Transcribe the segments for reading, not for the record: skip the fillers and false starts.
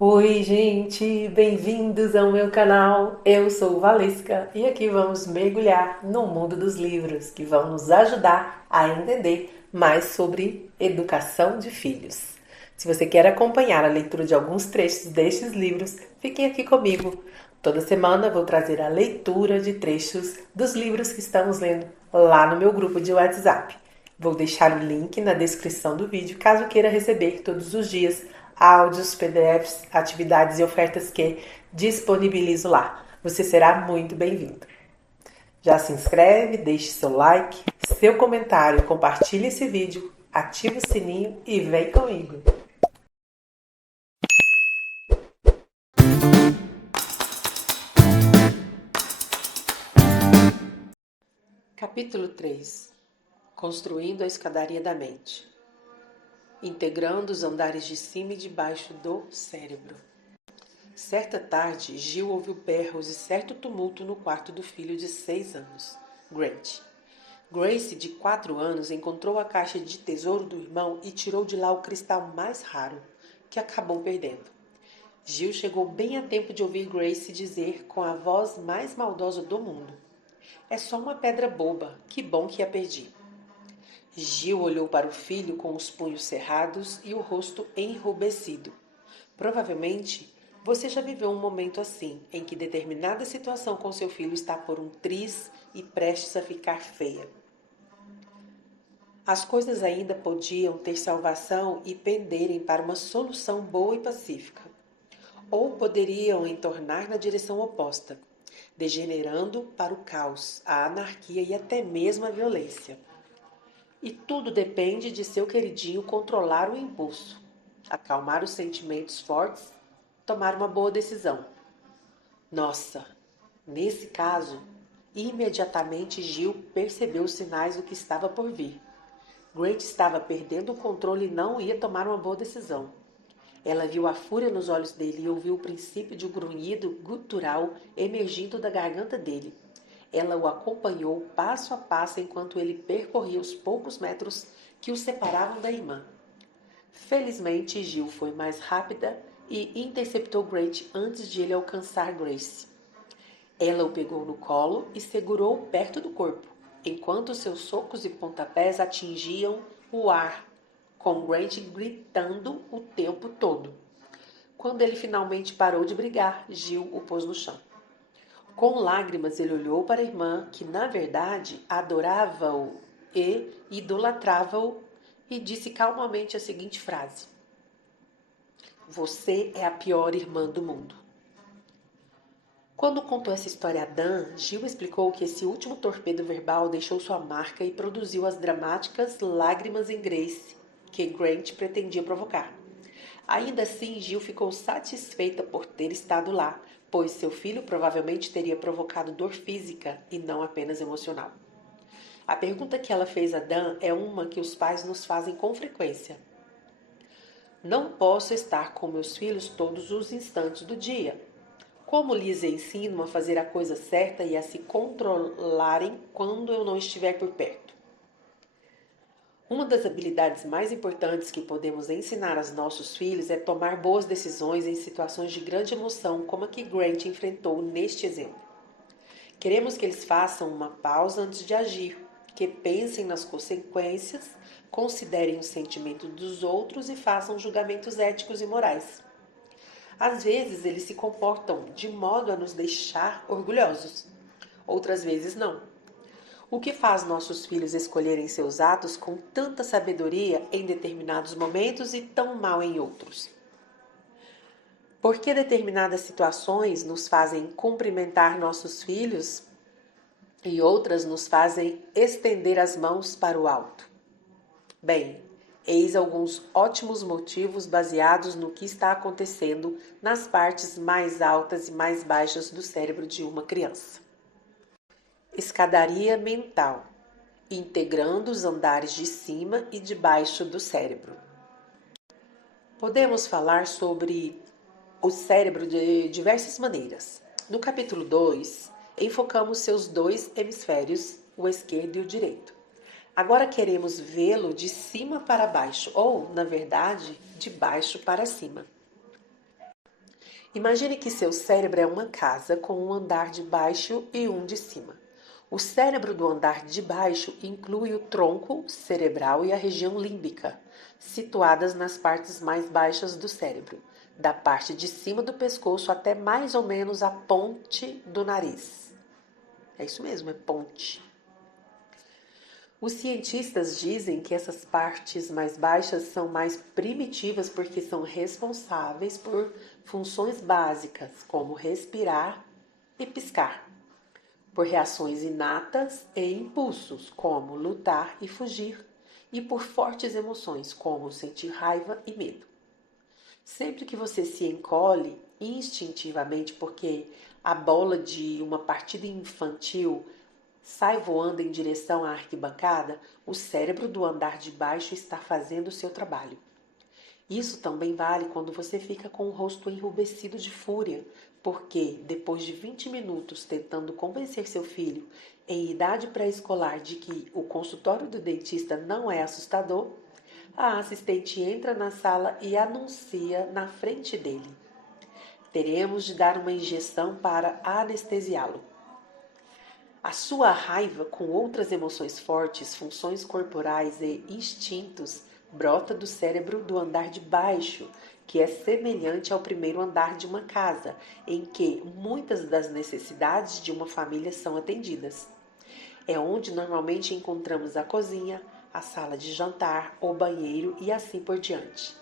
Oi, gente, bem-vindos ao meu canal. Eu sou Valesca e aqui vamos mergulhar no mundo dos livros que vão nos ajudar a entender mais sobre educação de filhos. Se você quer acompanhar a leitura de alguns trechos destes livros, fiquem aqui comigo. Toda semana vou trazer a leitura de trechos dos livros que estamos lendo lá no meu grupo de WhatsApp. Vou deixar o link na descrição do vídeo caso queira receber todos os dias áudios, PDFs, atividades e ofertas que disponibilizo lá. Você será muito bem-vindo. Já se inscreve, deixe seu like, seu comentário, compartilhe esse vídeo, ative o sininho e vem comigo. Capítulo 3. Construindo a escadaria da mente. Integrando os andares de cima e de baixo do cérebro. Certa tarde, Gil ouviu berros e certo tumulto no quarto do filho de 6 anos, Grant. Grace, de 4 anos, encontrou a caixa de tesouro do irmão e tirou de lá o cristal mais raro, que acabou perdendo. Gil chegou bem a tempo de ouvir Grace dizer com a voz mais maldosa do mundo: "É só uma pedra boba, que bom que a perdi." Gil olhou para o filho com os punhos cerrados e o rosto enrubescido. Provavelmente, você já viveu um momento assim, em que determinada situação com seu filho está por um triz e prestes a ficar feia. As coisas ainda podiam ter salvação e penderem para uma solução boa e pacífica. Ou poderiam entornar na direção oposta, degenerando para o caos, a anarquia e até mesmo a violência. E tudo depende de seu queridinho controlar o impulso, acalmar os sentimentos fortes, tomar uma boa decisão. Nossa, nesse caso, imediatamente Gil percebeu os sinais do que estava por vir. Grant estava perdendo o controle e não ia tomar uma boa decisão. Ela viu a fúria nos olhos dele e ouviu o princípio de um grunhido gutural emergindo da garganta dele. Ela o acompanhou passo a passo enquanto ele percorria os poucos metros que o separavam da irmã. Felizmente, Gil foi mais rápida e interceptou Grant antes de ele alcançar Grace. Ela o pegou no colo e segurou-o perto do corpo, enquanto seus socos e pontapés atingiam o ar, com Grant gritando o tempo todo. Quando ele finalmente parou de brigar, Gil o pôs no chão. Com lágrimas, ele olhou para a irmã, que na verdade adorava-o e idolatrava-o, e disse calmamente a seguinte frase: "Você é a pior irmã do mundo." Quando contou essa história a Dan, Gil explicou que esse último torpedo verbal deixou sua marca e produziu as dramáticas lágrimas em Grace, que Grant pretendia provocar. Ainda assim, Gil ficou satisfeita por ter estado lá, pois seu filho provavelmente teria provocado dor física e não apenas emocional. A pergunta que ela fez a Dan é uma que os pais nos fazem com frequência. Não posso estar com meus filhos todos os instantes do dia. Como lhes ensino a fazer a coisa certa e a se controlarem quando eu não estiver por perto? Uma das habilidades mais importantes que podemos ensinar aos nossos filhos é tomar boas decisões em situações de grande emoção, como a que Grant enfrentou neste exemplo. Queremos que eles façam uma pausa antes de agir, que pensem nas consequências, considerem os sentimentos dos outros e façam julgamentos éticos e morais. Às vezes eles se comportam de modo a nos deixar orgulhosos, outras vezes não. O que faz nossos filhos escolherem seus atos com tanta sabedoria em determinados momentos e tão mal em outros? Por que determinadas situações nos fazem cumprimentar nossos filhos e outras nos fazem estender as mãos para o alto? Bem, eis alguns ótimos motivos baseados no que está acontecendo nas partes mais altas e mais baixas do cérebro de uma criança. Escadaria mental, integrando os andares de cima e de baixo do cérebro. Podemos falar sobre o cérebro de diversas maneiras. No capítulo 2, enfocamos seus dois hemisférios, o esquerdo e o direito. Agora queremos vê-lo de cima para baixo, ou, na verdade, de baixo para cima. Imagine que seu cérebro é uma casa com um andar de baixo e um de cima. O cérebro do andar de baixo inclui o tronco cerebral e a região límbica, situadas nas partes mais baixas do cérebro, da parte de cima do pescoço até mais ou menos a ponte do nariz. É isso mesmo, é ponte. Os cientistas dizem que essas partes mais baixas são mais primitivas porque são responsáveis por funções básicas, como respirar e piscar, por reações inatas e impulsos, como lutar e fugir, e por fortes emoções, como sentir raiva e medo. Sempre que você se encolhe instintivamente porque a bola de uma partida infantil sai voando em direção à arquibancada, o cérebro do andar de baixo está fazendo o seu trabalho. Isso também vale quando você fica com o rosto enrubescido de fúria, porque depois de 20 minutos tentando convencer seu filho, em idade pré-escolar, de que o consultório do dentista não é assustador, a assistente entra na sala e anuncia na frente dele: teremos de dar uma injeção para anestesiá-lo. A sua raiva, com outras emoções fortes, funções corporais e instintos, brota do cérebro do andar de baixo, que é semelhante ao primeiro andar de uma casa, em que muitas das necessidades de uma família são atendidas. É onde normalmente encontramos a cozinha, a sala de jantar, o banheiro e assim por diante.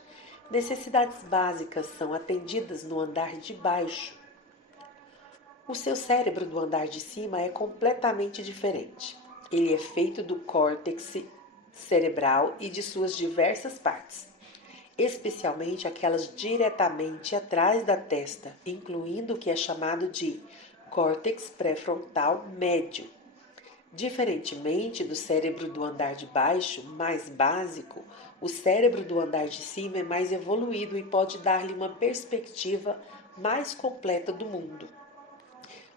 Necessidades básicas são atendidas no andar de baixo. O seu cérebro do andar de cima é completamente diferente. Ele é feito do córtex cerebral e de suas diversas partes, especialmente aquelas diretamente atrás da testa, incluindo o que é chamado de córtex pré-frontal médio. Diferentemente do cérebro do andar de baixo, mais básico, o cérebro do andar de cima é mais evoluído e pode dar-lhe uma perspectiva mais completa do mundo.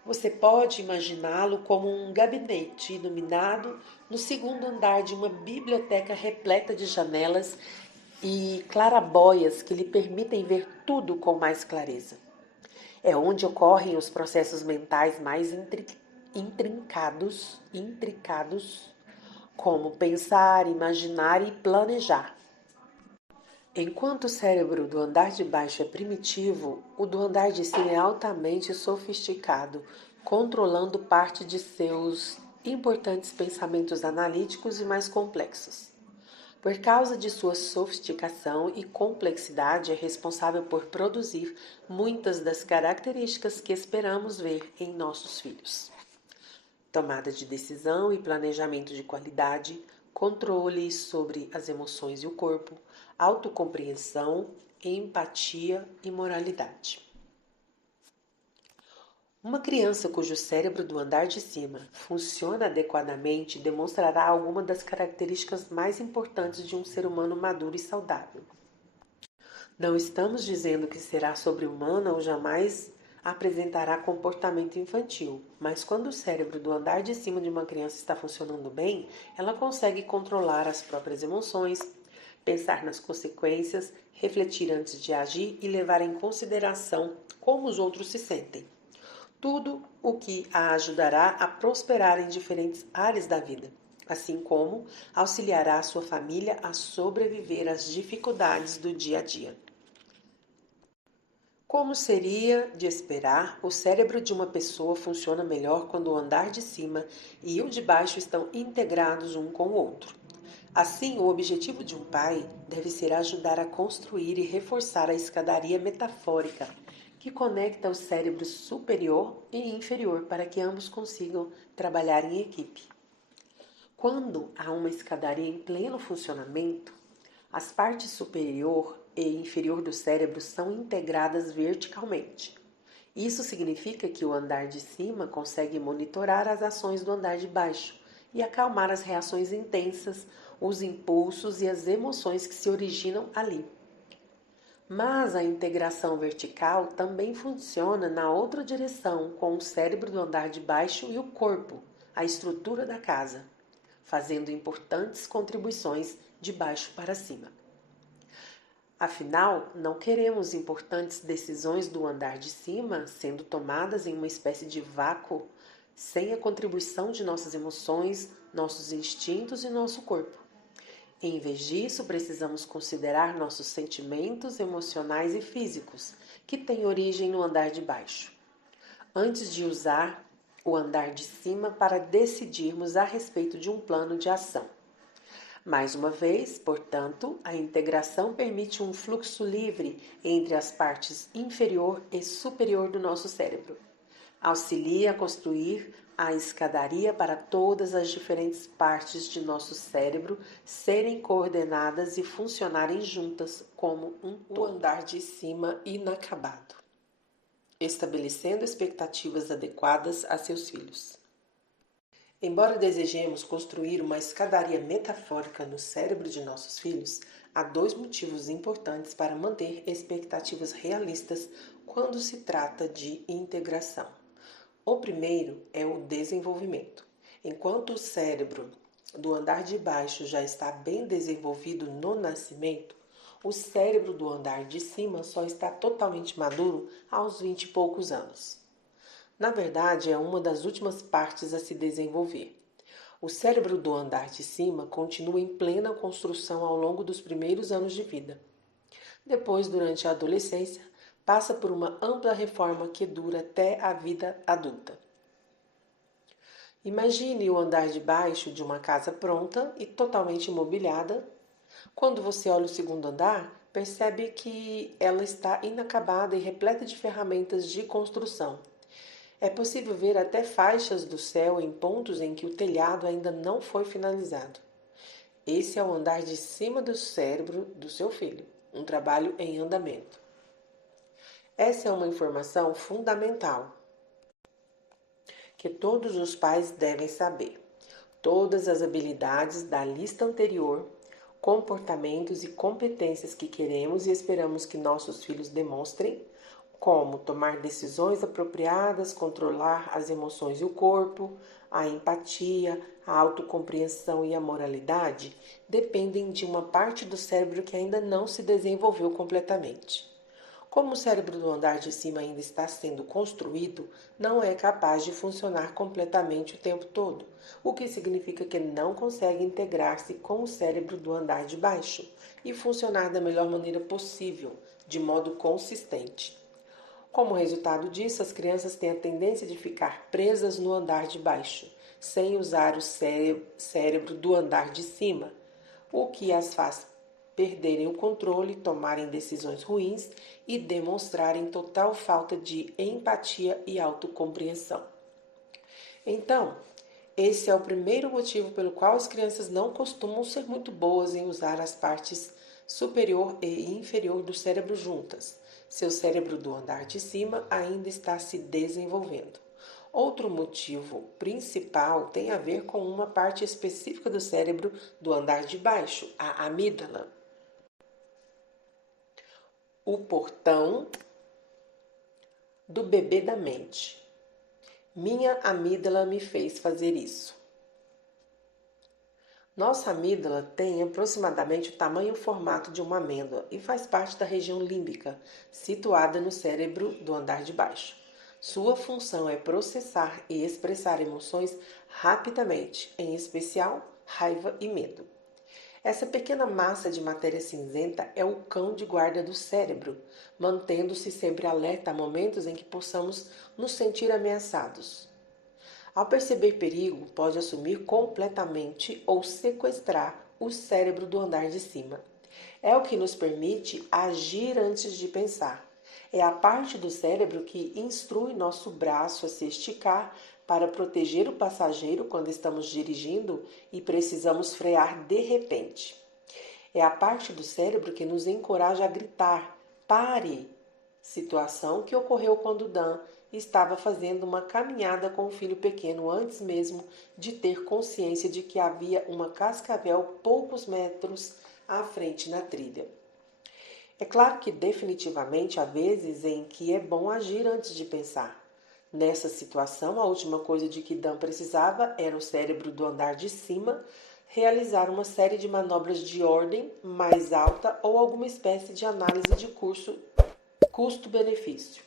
Você pode imaginá-lo como um gabinete iluminado no segundo andar de uma biblioteca repleta de janelas e clarabóias que lhe permitem ver tudo com mais clareza. É onde ocorrem os processos mentais mais intricados, como pensar, imaginar e planejar. Enquanto o cérebro do andar de baixo é primitivo, o do andar de cima é altamente sofisticado, controlando parte de seus importantes pensamentos analíticos e mais complexos. Por causa de sua sofisticação e complexidade, é responsável por produzir muitas das características que esperamos ver em nossos filhos: tomada de decisão e planejamento de qualidade, controle sobre as emoções e o corpo, autocompreensão, empatia e moralidade. Uma criança cujo cérebro do andar de cima funciona adequadamente demonstrará alguma das características mais importantes de um ser humano maduro e saudável. Não estamos dizendo que será sobre-humana ou jamais apresentará comportamento infantil, mas quando o cérebro do andar de cima de uma criança está funcionando bem, ela consegue controlar as próprias emoções, pensar nas consequências, refletir antes de agir e levar em consideração como os outros se sentem. Tudo o que a ajudará a prosperar em diferentes áreas da vida, assim como auxiliará a sua família a sobreviver às dificuldades do dia a dia. Como seria de esperar, o cérebro de uma pessoa funciona melhor quando o andar de cima e o de baixo estão integrados um com o outro. Assim, o objetivo de um pai deve ser ajudar a construir e reforçar a escadaria metafórica que conecta o cérebro superior e inferior para que ambos consigam trabalhar em equipe. Quando há uma escadaria em pleno funcionamento, as partes superior e inferior do cérebro são integradas verticalmente. Isso significa que o andar de cima consegue monitorar as ações do andar de baixo e acalmar as reações intensas, os impulsos e as emoções que se originam ali. Mas a integração vertical também funciona na outra direção, com o cérebro do andar de baixo e o corpo, a estrutura da casa, fazendo importantes contribuições de baixo para cima. Afinal, não queremos importantes decisões do andar de cima sendo tomadas em uma espécie de vácuo, sem a contribuição de nossas emoções, nossos instintos e nosso corpo. Em vez disso, precisamos considerar nossos sentimentos emocionais e físicos, que têm origem no andar de baixo, antes de usar o andar de cima para decidirmos a respeito de um plano de ação. Mais uma vez, portanto, a integração permite um fluxo livre entre as partes inferior e superior do nosso cérebro. Auxilia a construir a escadaria para todas as diferentes partes de nosso cérebro serem coordenadas e funcionarem juntas como um todo. O andar de cima inacabado. Estabelecendo expectativas adequadas a seus filhos. Embora desejemos construir uma escadaria metafórica no cérebro de nossos filhos, há dois motivos importantes para manter expectativas realistas quando se trata de integração. O primeiro é o desenvolvimento. Enquanto o cérebro do andar de baixo já está bem desenvolvido no nascimento, o cérebro do andar de cima só está totalmente maduro aos 20 e poucos anos. Na verdade, é uma das últimas partes a se desenvolver. O cérebro do andar de cima continua em plena construção ao longo dos primeiros anos de vida. Depois, durante a adolescência, passa por uma ampla reforma que dura até a vida adulta. Imagine o andar de baixo de uma casa pronta e totalmente imobiliada. Quando você olha o segundo andar, percebe que ela está inacabada e repleta de ferramentas de construção. É possível ver até faixas do céu em pontos em que o telhado ainda não foi finalizado. Esse é o andar de cima do cérebro do seu filho, um trabalho em andamento. Essa é uma informação fundamental que todos os pais devem saber. Todas as habilidades da lista anterior, comportamentos e competências que queremos e esperamos que nossos filhos demonstrem, como tomar decisões apropriadas, controlar as emoções e o corpo, a empatia, a autocompreensão e a moralidade, dependem de uma parte do cérebro que ainda não se desenvolveu completamente. Como o cérebro do andar de cima ainda está sendo construído, não é capaz de funcionar completamente o tempo todo, o que significa que não consegue integrar-se com o cérebro do andar de baixo e funcionar da melhor maneira possível, de modo consistente. Como resultado disso, as crianças têm a tendência de ficar presas no andar de baixo, sem usar o cérebro do andar de cima, o que as faz perderem o controle, tomarem decisões ruins e demonstrarem total falta de empatia e autocompreensão. Então, esse é o primeiro motivo pelo qual as crianças não costumam ser muito boas em usar as partes superior e inferior do cérebro juntas. Seu cérebro do andar de cima ainda está se desenvolvendo. Outro motivo principal tem a ver com uma parte específica do cérebro do andar de baixo, a amígdala. O portão do bebê da mente. Minha amígdala me fez fazer isso. Nossa amígdala tem aproximadamente o tamanho e o formato de uma amêndoa e faz parte da região límbica, situada no cérebro do andar de baixo. Sua função é processar e expressar emoções rapidamente, em especial raiva e medo. Essa pequena massa de matéria cinzenta é o cão de guarda do cérebro, mantendo-se sempre alerta a momentos em que possamos nos sentir ameaçados. Ao perceber perigo, pode assumir completamente ou sequestrar o cérebro do andar de cima. É o que nos permite agir antes de pensar. É a parte do cérebro que instrui nosso braço a se esticar para proteger o passageiro quando estamos dirigindo e precisamos frear de repente. É a parte do cérebro que nos encoraja a gritar: "Pare!", situação que ocorreu quando Dan estava fazendo uma caminhada com o filho pequeno antes mesmo de ter consciência de que havia uma cascavel poucos metros à frente na trilha. É claro que definitivamente há vezes em que é bom agir antes de pensar. Nessa situação, a última coisa de que Dan precisava era o cérebro do andar de cima realizar uma série de manobras de ordem mais alta ou alguma espécie de análise de custo-benefício.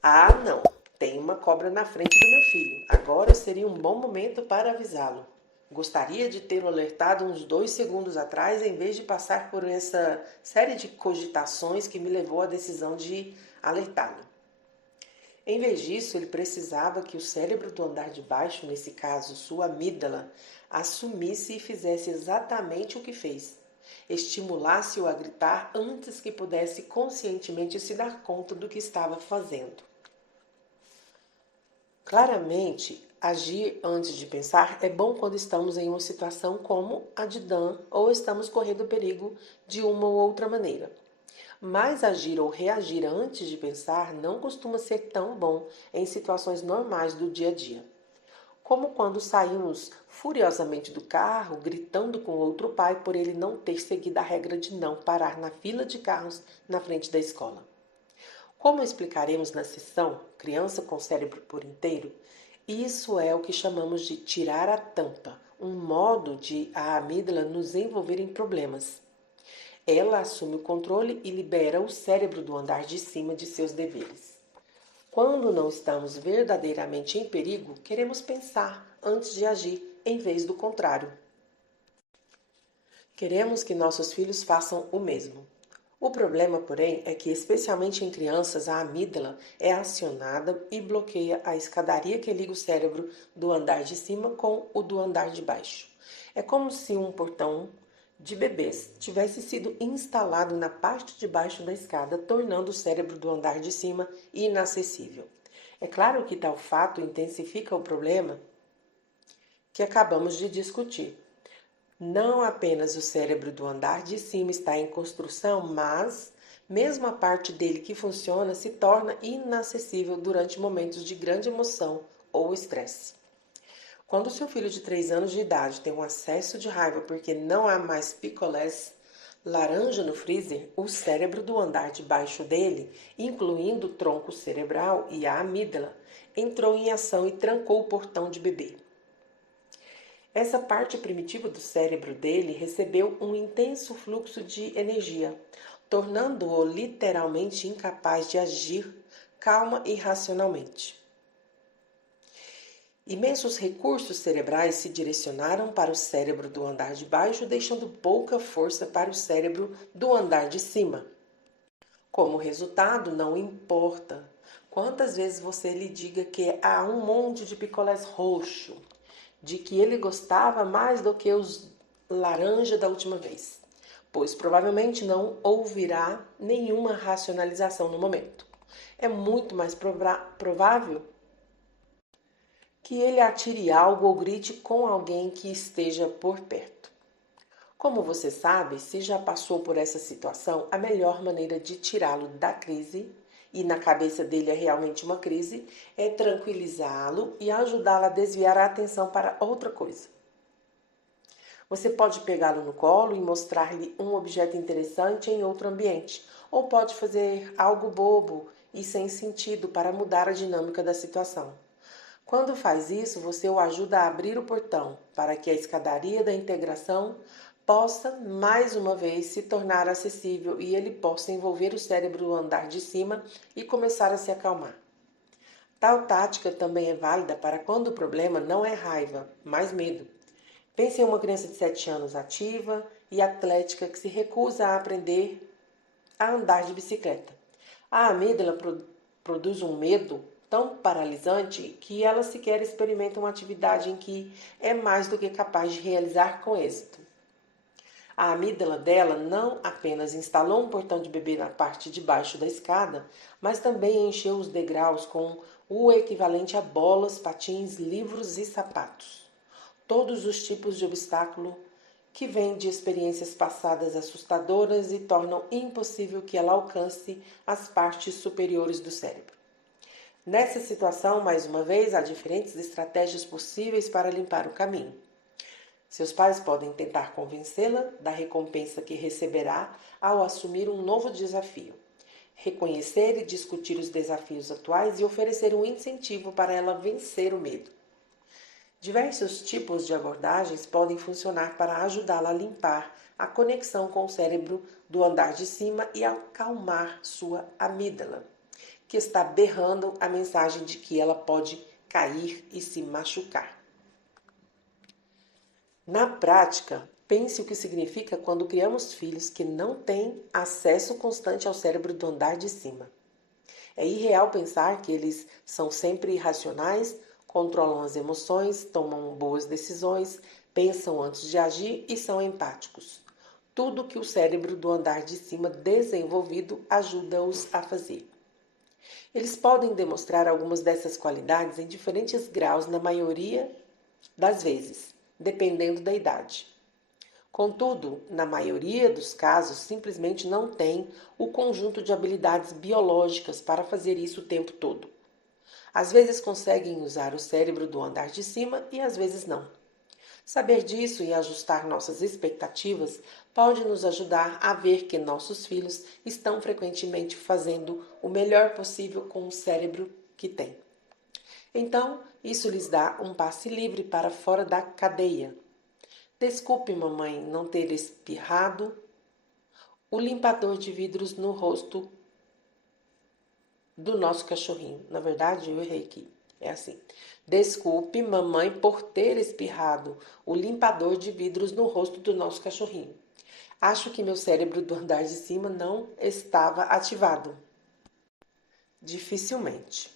Ah, não! Tem uma cobra na frente do meu filho. Agora seria um bom momento para avisá-lo. Gostaria de tê-lo alertado uns 2 segundos atrás, em vez de passar por essa série de cogitações que me levou à decisão de alertá-lo. Em vez disso, ele precisava que o cérebro do andar de baixo, nesse caso sua amígdala, assumisse e fizesse exatamente o que fez. Estimulasse-o a gritar antes que pudesse conscientemente se dar conta do que estava fazendo. Claramente, agir antes de pensar é bom quando estamos em uma situação como a de Dan ou estamos correndo perigo de uma ou outra maneira. Mas agir ou reagir antes de pensar não costuma ser tão bom em situações normais do dia a dia. Como quando saímos furiosamente do carro, gritando com outro pai por ele não ter seguido a regra de não parar na fila de carros na frente da escola. Como explicaremos na sessão Criança com Cérebro por Inteiro, isso é o que chamamos de tirar a tampa, um modo de a amígdala nos envolver em problemas. Ela assume o controle e libera o cérebro do andar de cima de seus deveres. Quando não estamos verdadeiramente em perigo, queremos pensar antes de agir, em vez do contrário. Queremos que nossos filhos façam o mesmo. O problema, porém, é que, especialmente em crianças, a amígdala é acionada e bloqueia a escadaria que liga o cérebro do andar de cima com o do andar de baixo. É como se um portão de bebês tivesse sido instalado na parte de baixo da escada, tornando o cérebro do andar de cima inacessível. É claro que tal fato intensifica o problema que acabamos de discutir. Não apenas o cérebro do andar de cima está em construção, mas mesmo a parte dele que funciona se torna inacessível durante momentos de grande emoção ou estresse. Quando seu filho de 3 anos de idade tem um acesso de raiva porque não há mais picolés laranja no freezer, o cérebro do andar de baixo dele, incluindo o tronco cerebral e a amígdala, entrou em ação e trancou o portão de bebê. Essa parte primitiva do cérebro dele recebeu um intenso fluxo de energia, tornando-o literalmente incapaz de agir calma e racionalmente. Imensos recursos cerebrais se direcionaram para o cérebro do andar de baixo, deixando pouca força para o cérebro do andar de cima. Como resultado, não importa quantas vezes você lhe diga que há um monte de picolés roxo, de que ele gostava mais do que os laranja da última vez, pois provavelmente não ouvirá nenhuma racionalização no momento. É muito mais provável que ele atire algo ou grite com alguém que esteja por perto. Como você sabe, se já passou por essa situação, a melhor maneira de tirá-lo da crise, e na cabeça dele é realmente uma crise, é tranquilizá-lo e ajudá-lo a desviar a atenção para outra coisa. Você pode pegá-lo no colo e mostrar-lhe um objeto interessante em outro ambiente, ou pode fazer algo bobo e sem sentido para mudar a dinâmica da situação. Quando faz isso, você o ajuda a abrir o portão para que a escadaria da integração possa, mais uma vez, se tornar acessível e ele possa envolver o cérebro no andar de cima e começar a se acalmar. Tal tática também é válida para quando o problema não é raiva, mas medo. Pense em uma criança de 7 anos ativa e atlética que se recusa a aprender a andar de bicicleta. A amígdala produz um medo tão paralisante que ela sequer experimenta uma atividade em que é mais do que capaz de realizar com êxito. A amígdala dela não apenas instalou um portão de bebê na parte de baixo da escada, mas também encheu os degraus com o equivalente a bolas, patins, livros e sapatos. Todos os tipos de obstáculo que vêm de experiências passadas assustadoras e tornam impossível que ela alcance as partes superiores do cérebro. Nessa situação, mais uma vez, há diferentes estratégias possíveis para limpar o caminho. Seus pais podem tentar convencê-la da recompensa que receberá ao assumir um novo desafio. Reconhecer e discutir os desafios atuais e oferecer um incentivo para ela vencer o medo. Diversos tipos de abordagens podem funcionar para ajudá-la a limpar a conexão com o cérebro do andar de cima e acalmar sua amígdala, que está berrando a mensagem de que ela pode cair e se machucar. Na prática, pense o que significa quando criamos filhos que não têm acesso constante ao cérebro do andar de cima. É irreal pensar que eles são sempre irracionais, controlam as emoções, tomam boas decisões, pensam antes de agir e são empáticos. Tudo que o cérebro do andar de cima desenvolvido ajuda-os a fazer. Eles podem demonstrar algumas dessas qualidades em diferentes graus na maioria das vezes, dependendo da idade. Contudo, na maioria dos casos, simplesmente não têm o conjunto de habilidades biológicas para fazer isso o tempo todo. Às vezes conseguem usar o cérebro do andar de cima e às vezes não. Saber disso e ajustar nossas expectativas pode nos ajudar a ver que nossos filhos estão frequentemente fazendo o melhor possível com o cérebro que têm. Então, isso lhes dá um passe livre para fora da cadeia. Desculpe, mamãe, não ter espirrado o limpador de vidros no rosto do nosso cachorrinho. Na verdade, eu errei aqui. É assim. Desculpe, mamãe, por ter espirrado o limpador de vidros no rosto do nosso cachorrinho. Acho que meu cérebro do andar de cima não estava ativado. Dificilmente.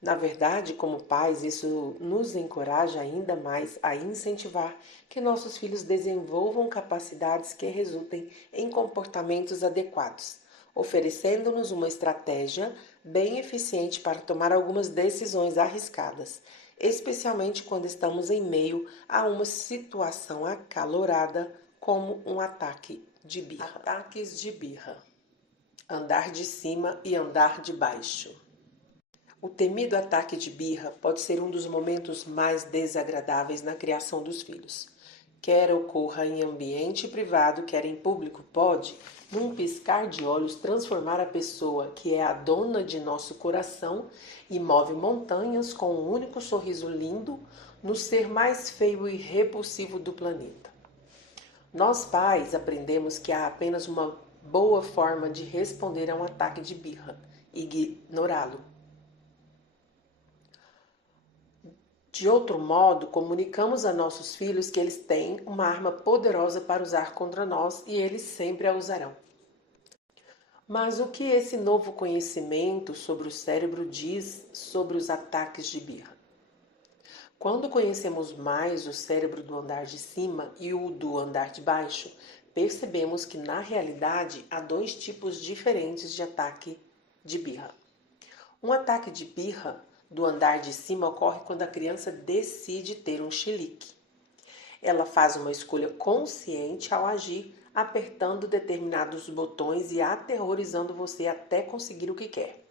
Na verdade, como pais, isso nos encoraja ainda mais a incentivar que nossos filhos desenvolvam capacidades que resultem em comportamentos adequados, oferecendo-nos uma estratégia bem eficiente para tomar algumas decisões arriscadas, especialmente quando estamos em meio a uma situação acalorada, como um ataque de birra. Ataques de birra. Andar de cima e andar de baixo. O temido ataque de birra pode ser um dos momentos mais desagradáveis na criação dos filhos. Quer ocorra em ambiente privado, quer em público, pode, num piscar de olhos, transformar a pessoa que é a dona de nosso coração e move montanhas com um único sorriso lindo no ser mais feio e repulsivo do planeta. Nós pais aprendemos que há apenas uma boa forma de responder a um ataque de birra: ignorá-lo. De outro modo, comunicamos a nossos filhos que eles têm uma arma poderosa para usar contra nós e eles sempre a usarão. Mas o que esse novo conhecimento sobre o cérebro diz sobre os ataques de birra? Quando conhecemos mais o cérebro do andar de cima e o do andar de baixo, percebemos que na realidade há dois tipos diferentes de ataque de birra. Um ataque de birra do andar de cima ocorre quando a criança decide ter um chilique. Ela faz uma escolha consciente ao agir, apertando determinados botões e aterrorizando você até conseguir o que quer.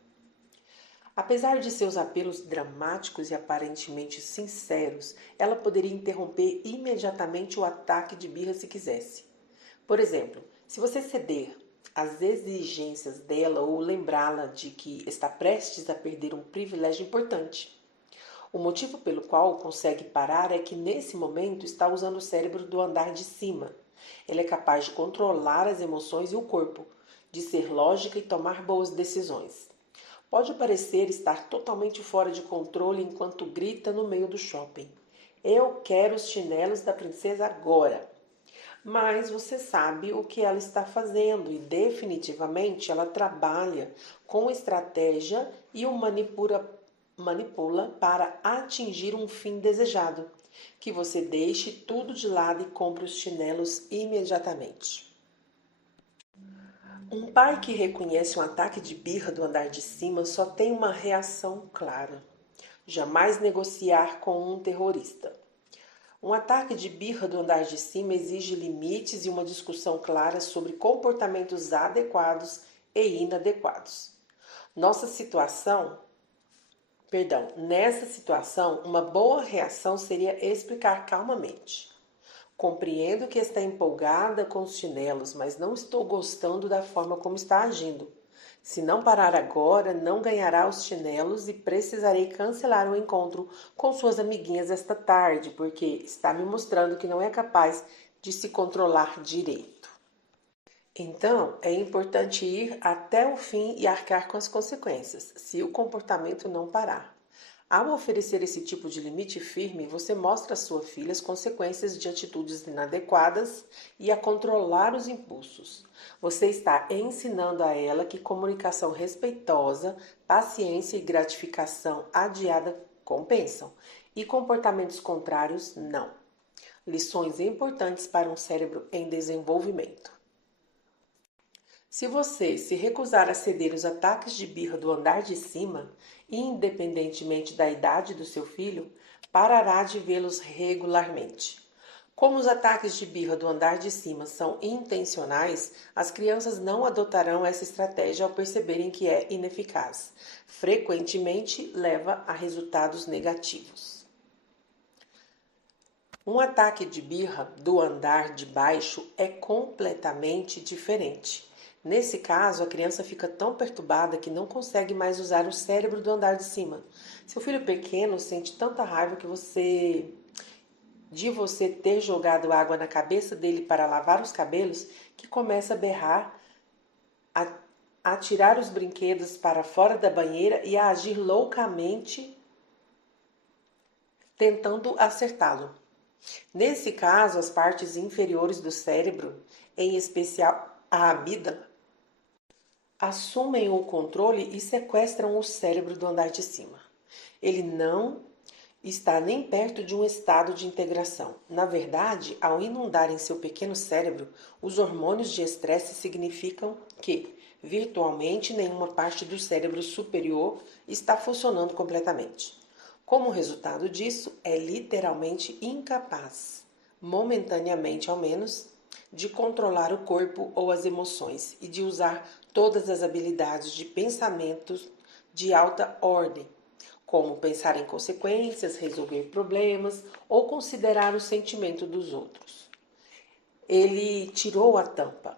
Apesar de seus apelos dramáticos e aparentemente sinceros, ela poderia interromper imediatamente o ataque de birra se quisesse. Por exemplo, se você ceder às exigências dela ou lembrá-la de que está prestes a perder um privilégio importante. O motivo pelo qual consegue parar é que nesse momento está usando o cérebro do andar de cima. Ele é capaz de controlar as emoções e o corpo, de ser lógica e tomar boas decisões. Pode parecer estar totalmente fora de controle enquanto grita no meio do shopping: "Eu quero os chinelos da princesa agora!" Mas você sabe o que ela está fazendo e definitivamente ela trabalha com estratégia e o manipula para atingir um fim desejado, que você deixe tudo de lado e compre os chinelos imediatamente. Um pai que reconhece um ataque de birra do andar de cima só tem uma reação clara: jamais negociar com um terrorista. Um ataque de birra do andar de cima exige limites e uma discussão clara sobre comportamentos adequados e inadequados. Nessa situação, uma boa reação seria explicar calmamente: "Compreendo que está empolgada com os chinelos, mas não estou gostando da forma como está agindo. Se não parar agora, não ganhará os chinelos e precisarei cancelar o encontro com suas amiguinhas esta tarde, porque está me mostrando que não é capaz de se controlar direito. Então, é importante ir até o fim e arcar com as consequências, se o comportamento não parar. Ao oferecer esse tipo de limite firme, você mostra à sua filha as consequências de atitudes inadequadas e a controlar os impulsos. Você está ensinando a ela que comunicação respeitosa, paciência e gratificação adiada compensam, e comportamentos contrários não. Lições importantes para um cérebro em desenvolvimento. Se você se recusar a ceder os ataques de birra do andar de cima, independentemente da idade do seu filho, parará de vê-los regularmente. Como os ataques de birra do andar de cima são intencionais, as crianças não adotarão essa estratégia ao perceberem que é ineficaz. Frequentemente leva a resultados negativos. Um ataque de birra do andar de baixo é completamente diferente. Nesse caso, a criança fica tão perturbada que não consegue mais usar o cérebro do andar de cima. Seu filho pequeno sente tanta raiva de você ter jogado água na cabeça dele para lavar os cabelos, que começa a berrar, a tirar os brinquedos para fora da banheira e a agir loucamente tentando acertá-lo. Nesse caso, as partes inferiores do cérebro, em especial a amígdala, assumem o controle e sequestram o cérebro do andar de cima. Ele não está nem perto de um estado de integração. Na verdade, ao inundarem seu pequeno cérebro, os hormônios de estresse significam que, virtualmente, nenhuma parte do cérebro superior está funcionando completamente. Como resultado disso, é literalmente incapaz, momentaneamente ao menos, de controlar o corpo ou as emoções e de usar todas as habilidades de pensamentos de alta ordem, como pensar em consequências, resolver problemas ou considerar o sentimento dos outros. Ele tirou a tampa.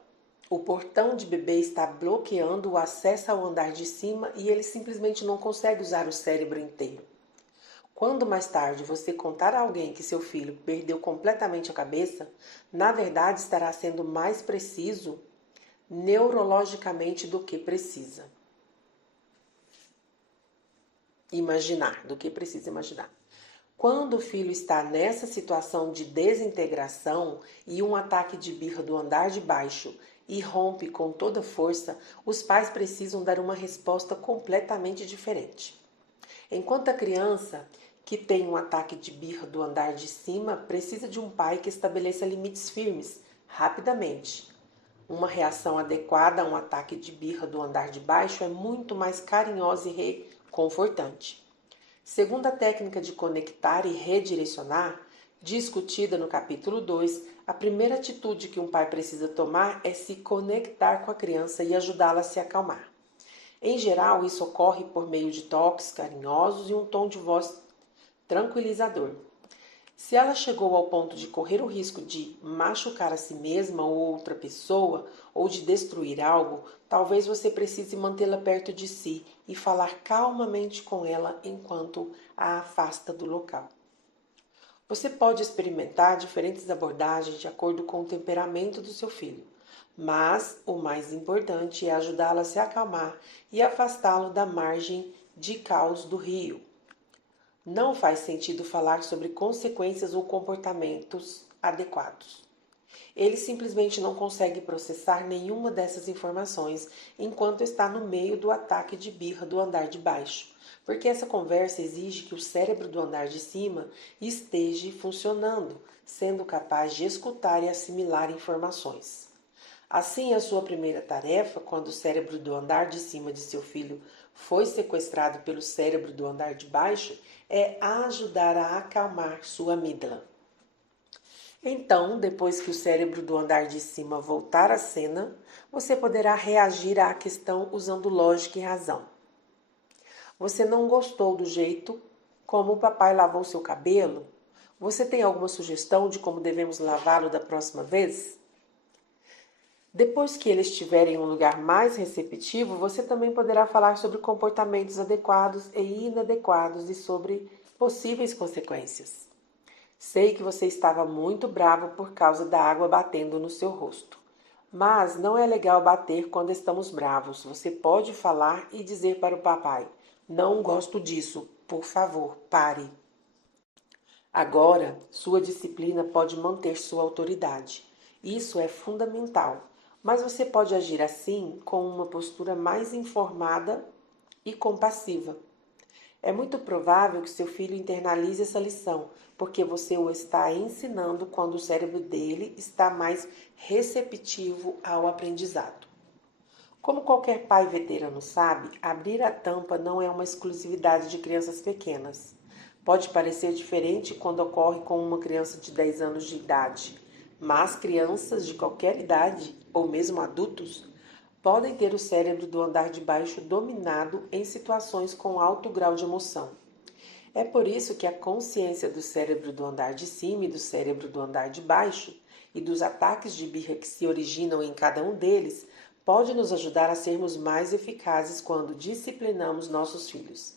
O portão de bebê está bloqueando o acesso ao andar de cima e ele simplesmente não consegue usar o cérebro inteiro. Quando mais tarde você contar a alguém que seu filho perdeu completamente a cabeça, na verdade estará sendo mais preciso neurologicamente do que precisa imaginar. Quando o filho está nessa situação de desintegração e um ataque de birra do andar de baixo irrompe com toda força, os pais precisam dar uma resposta completamente diferente. Enquanto a criança que tem um ataque de birra do andar de cima precisa de um pai que estabeleça limites firmes, rapidamente. Uma reação adequada a um ataque de birra do andar de baixo é muito mais carinhosa e reconfortante. Segundo a técnica de conectar e redirecionar, discutida no capítulo 2, a primeira atitude que um pai precisa tomar é se conectar com a criança e ajudá-la a se acalmar. Em geral, isso ocorre por meio de toques carinhosos e um tom de voz tranquilizador. Se ela chegou ao ponto de correr o risco de machucar a si mesma ou outra pessoa, ou de destruir algo, talvez você precise mantê-la perto de si e falar calmamente com ela enquanto a afasta do local. Você pode experimentar diferentes abordagens de acordo com o temperamento do seu filho, mas o mais importante é ajudá-lo a se acalmar e afastá-lo da margem de caos do rio. Não faz sentido falar sobre consequências ou comportamentos adequados. Ele simplesmente não consegue processar nenhuma dessas informações enquanto está no meio do ataque de birra do andar de baixo, porque essa conversa exige que o cérebro do andar de cima esteja funcionando, sendo capaz de escutar e assimilar informações. Assim, a sua primeira tarefa, quando o cérebro do andar de cima de seu filho foi sequestrado pelo cérebro do andar de baixo, é ajudar a acalmar sua amígdala. Então, depois que o cérebro do andar de cima voltar à cena, você poderá reagir à questão usando lógica e razão. Você não gostou do jeito como o papai lavou seu cabelo? Você tem alguma sugestão de como devemos lavá-lo da próxima vez? Depois que eles estiverem em um lugar mais receptivo, você também poderá falar sobre comportamentos adequados e inadequados e sobre possíveis consequências. Sei que você estava muito bravo por causa da água batendo no seu rosto. Mas não é legal bater quando estamos bravos. Você pode falar e dizer para o papai: "Não gosto disso, por favor, pare." Agora, sua disciplina pode manter sua autoridade. Isso é fundamental. Mas você pode agir assim com uma postura mais informada e compassiva. É muito provável que seu filho internalize essa lição, porque você o está ensinando quando o cérebro dele está mais receptivo ao aprendizado. Como qualquer pai veterano sabe, abrir a tampa não é uma exclusividade de crianças pequenas. Pode parecer diferente quando ocorre com uma criança de 10 anos de idade, mas crianças de qualquer idade, ou mesmo adultos, podem ter o cérebro do andar de baixo dominado em situações com alto grau de emoção. É por isso que a consciência do cérebro do andar de cima e do cérebro do andar de baixo e dos ataques de birra que se originam em cada um deles pode nos ajudar a sermos mais eficazes quando disciplinamos nossos filhos.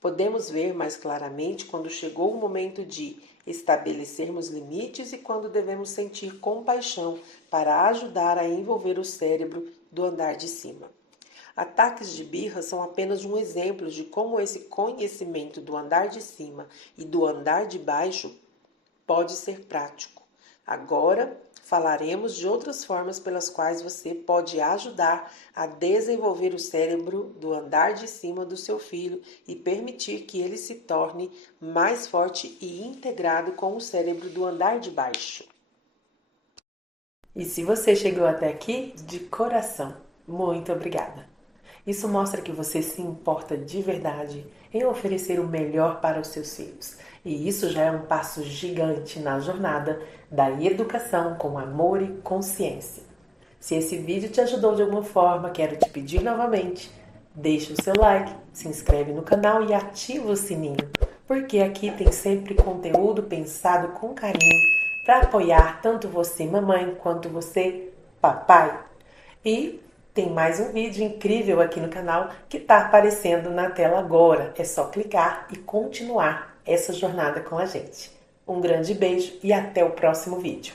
Podemos ver mais claramente quando chegou o momento de estabelecermos limites e quando devemos sentir compaixão para ajudar a envolver o cérebro do andar de cima. Ataques de birra são apenas um exemplo de como esse conhecimento do andar de cima e do andar de baixo pode ser prático. Agora, falaremos de outras formas pelas quais você pode ajudar a desenvolver o cérebro do andar de cima do seu filho e permitir que ele se torne mais forte e integrado com o cérebro do andar de baixo. E se você chegou até aqui, de coração, muito obrigada! Isso mostra que você se importa de verdade em oferecer o melhor para os seus filhos. E isso já é um passo gigante na jornada da educação com amor e consciência. Se esse vídeo te ajudou de alguma forma, quero te pedir novamente, deixa o seu like, se inscreve no canal e ativa o sininho, porque aqui tem sempre conteúdo pensado com carinho para apoiar tanto você, mamãe, quanto você, papai. E tem mais um vídeo incrível aqui no canal que está aparecendo na tela agora. É só clicar e continuar essa jornada com a gente. Um grande beijo e até o próximo vídeo.